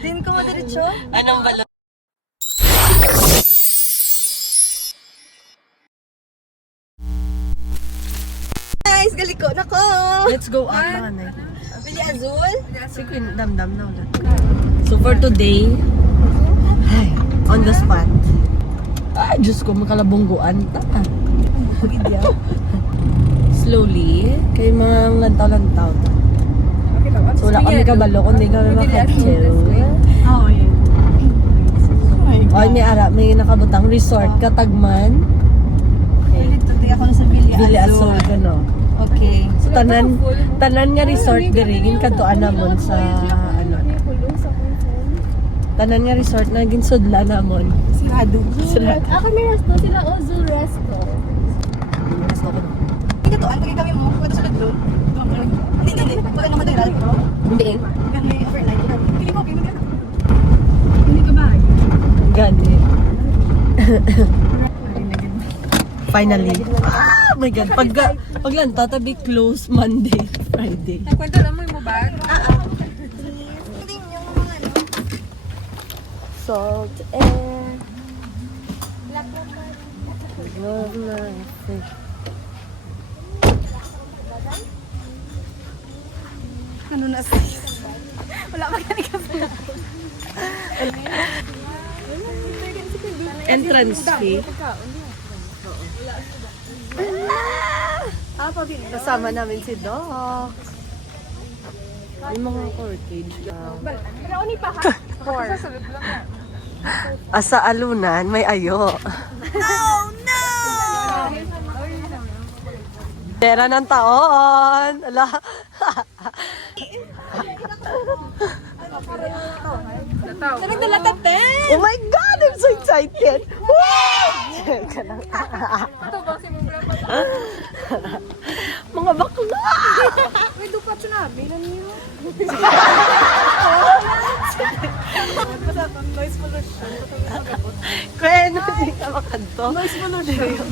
Din ko madiretso? Anong balon? Guys, galiko na ko! Let's go out mga nay. Bili azul? Si Queen, damdam na ulit. So for today, on the spot. Ay, Diyos ko, makalabungguan ta. Slowly, kay mga lantaw-lantaw. So wala kami kabalo, kundi kami makachill. Oo, yun. Ay, may ara, may nakabutang resort, Katagman. Okay. Today ako na sa Bili Villa Azul, gano. Okay. So tanan nga resort diri, gin kadtoan namon sa ano. Tanan nga resort na ginsudla namon. Sirado. Sila. Ako may resto sila, Ozu Resto. Hindi to, antay kami mo. Pwede sa doon. Hindi. Wala naman tayo lalito. Hindi. Kami overnight. Hindi ko, okay. Hindi ka ba? Gani. Finally. Ah, my God. Paglan tatabi close Monday, Friday. Nagkwento lang mo yung bag? Hindi yung mga ano. Salt air. Love life. Ano na siya? Wala pa ganit ka pa. Entrance fee. Kasama namin si Doc. May mga corkage. Pero ni pa ha? Asa alunan, may ayo. Oh no! Pera ng taon. Ala. Nagdala tate! Oh my God, I'm so excited. Woo! Mga bakla. May dupat siya na. Bilan niyo. Noise pollution. Kwen, hindi ka makanto. Noise pollution.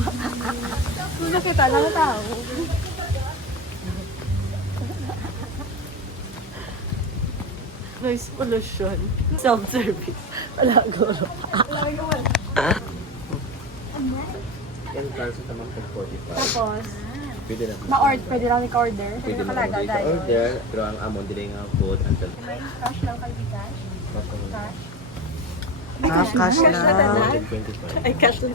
Kung nakita lang tao. Noise pollution. Self-service. Wala guro. Yan para sa tamang 45. Tapos, Pwede na. pwede lang i-order. Pwede na order, pero ang amon dili nga food until May cash lang kalbi cash. Cash. Cash na. 25. Ay, cash na.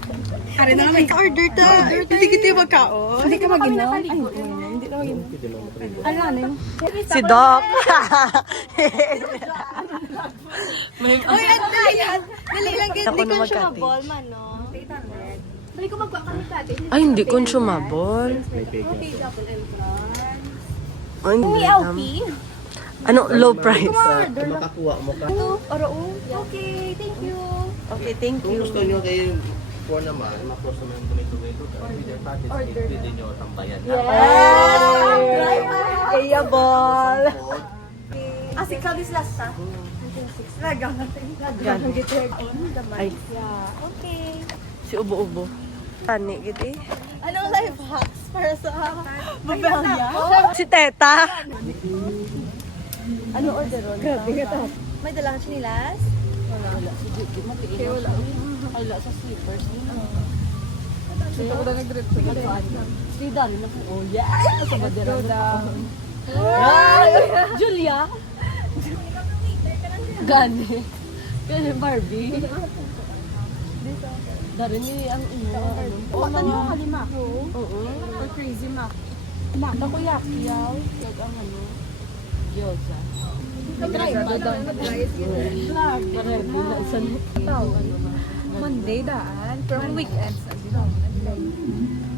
Kare na may ka-order ta. Hindi kita yung magkaon. Hindi ka mag-inom? Ay, hindi na mag-inom. Pwede na makaligo. Ano yun? Si Doc. May Uy, ang dali yan. Dali lang. Ako Hindi na ko siya magkati. maball man, no? Balik ko magkuha kami dati. Ay, hindi consumable. May pega. Ay, hindi May alam. LP? Ano, low price? Kung makakuha mo ka. Okay, thank you. Okay, thank Kung you. gusto nyo kayo for naman, ma-force naman yung tomato with your package, pwede nyo tambayan. Kaya ball. Si Claudius Lasta. Lagaw natin. Gan. Ay, Okay. si Ubo-Ubo. Tani, giti. Anong life hacks para sa Babelya? Si Teta. Ano order ron? Grabe ka to. May dalang chinilas? Wala, si Jiki. Matikin wala. Ay, wala sa slippers. Ito ko na nag-drip ko. Si Dali na po. Oh, yeah! Sa badera na. Julia? Gani. Gani, Barbie. Dari ni ang ino. Patan mo kalima ko. Oo. Or crazy mac. Mac ako yakiyaw. Kag ang ano. Gyoza. Try ba daw? Vlog. Para di na sa Monday daan. Pero weekends.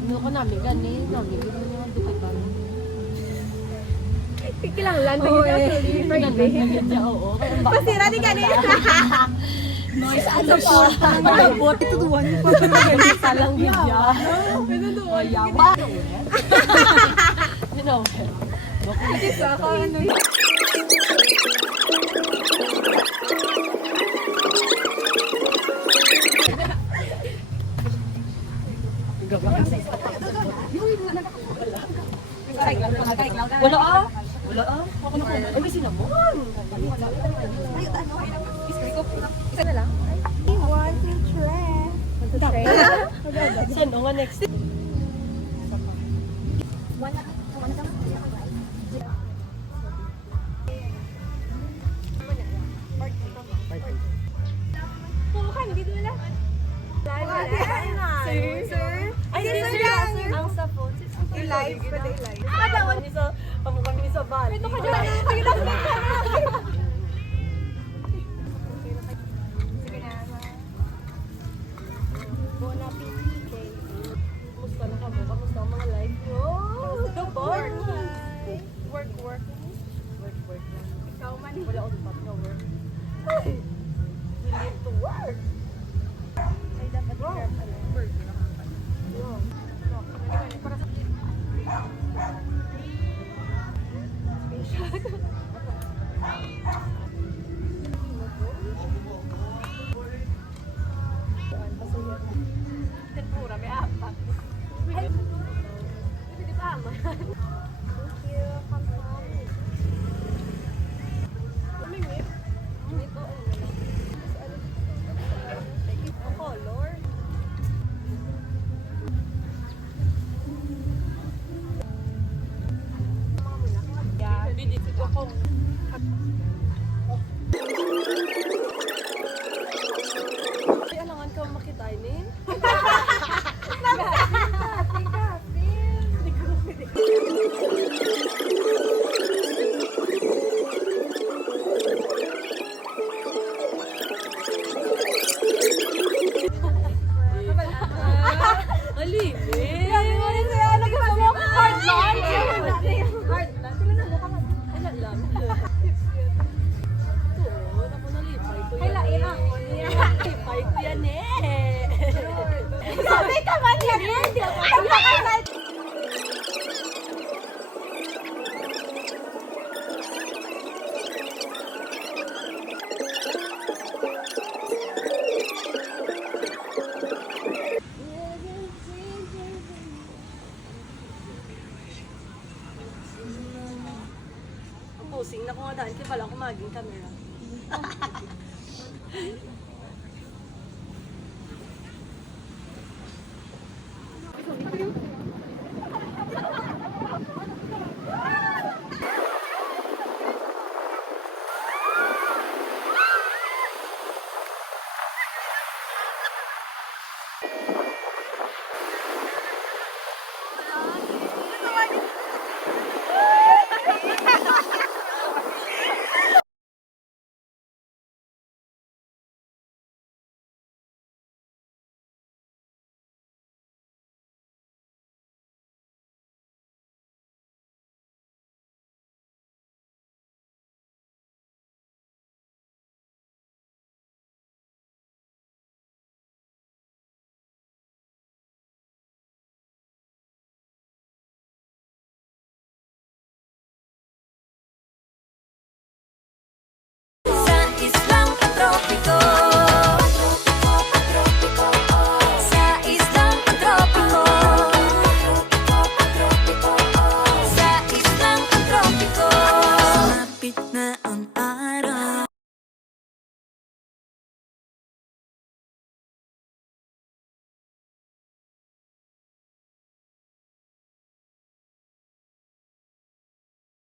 ano ko namin gani. Namin gani nga dukitan. Kikilangan. Actually, Friday. Oo. Pasira ni kanina. Noise ano po? Malabot. Ito duwan. Salang bigya. Yawa. You know. Ako ano Wala ah. Wala ah. Ako na ko. Ay, may sinamon. Saan o nga next? Kumukan, dito na lang. Sir? Ay, sir lang! Ang sa phone. I-live, pwede i-live. Kami sa, kami sa bali. Ito ka dyan. Sige na, sige na. Sige na. Bon appetit. Kumusta na kamo? Kamusta ang mga life nyo? The bar. Work. Work. Ikaw man. Wala akong top na work. Ay! We live to work. Ay, dapat i-grab. Work. Para sa... Tempura, may apat. Ay, hindi pa ama. Thank you. Umingit. Ito, ang color. Yeah, bidit ko kung ay, alangan ka makita ini. Alini. Hard lunch. Wala lang. Ito, ako nalipay ko yan. Hilain ako. Lipay ko yan eh. Sabi ka man yan. Hindi ako. Ang posing na ko nga daan, kaya pala ako maging camera.